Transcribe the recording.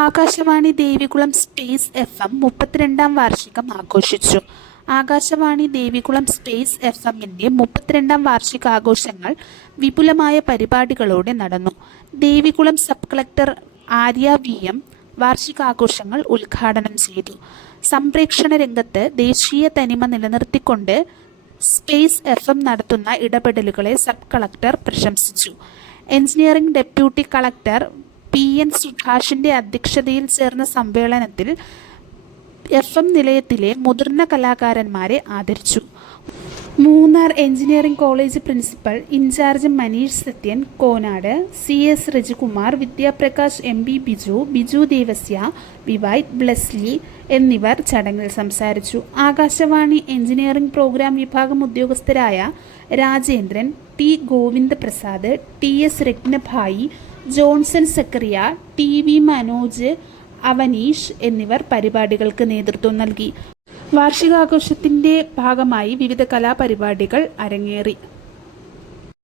Akashvani Devikulam space FM 32-ാം വാർഷികം ആഘോഷിച്ചു. Akashvani Devikulam space FMന്റെ 32-ാം വാർഷികാഘോഷങ്ങൾ വിപുലമായ പരിപാടികളോടെ നടന്നു. Devikulam sub collector Arya VM വാർഷികാഘോഷങ്ങൾ ഉദ്ഘാടനം ചെയ്തു. സംപ്രേക്ഷണ രംഗത്ത് ദേശീയ തനിമ നിലനിർത്തിക്കൊണ്ട് സ്പേസ് FM നടത്തുന്ന ഇടപെടലുകളെ സബ് കളക്ടർ പ്രശംസിച്ചു. എഞ്ചിനീയറിംഗ് ഡെപ്യൂട്ടി കളക്ടർ PN സുഭാഷിന്റെ അധ്യക്ഷതയിൽ ചേർന്ന സമ്മേളനത്തിൽ FM നിലയത്തിലെ മുതിർന്ന കലാകാരന്മാരെ ആദരിച്ചു. Munnar engineering college principal in charge Manish Sathyan Konat, CS Rajikumar, Vidyaprakash, MB Biju, Biju Devasya, വിവൈറ്റ് ബ്ലെസ്ലി എന്നിവർ ചടങ്ങിൽ സംസാരിച്ചു. ആകാശവാണി എഞ്ചിനീയറിംഗ് പ്രോഗ്രാം വിഭാഗം ഉദ്യോഗസ്ഥരായ Rajendran, T Govinda Prasad, TS Ratnabhai, Johnson Zachariah, TV Manoj, Avaneesh എന്നിവർ പരിപാടികൾക്ക് നേതൃത്വം നൽകി. വാർഷികാഘോഷത്തിന്റെ ഭാഗമായി വിവിധ കലാപരിപാടികൾ അരങ്ങേറി.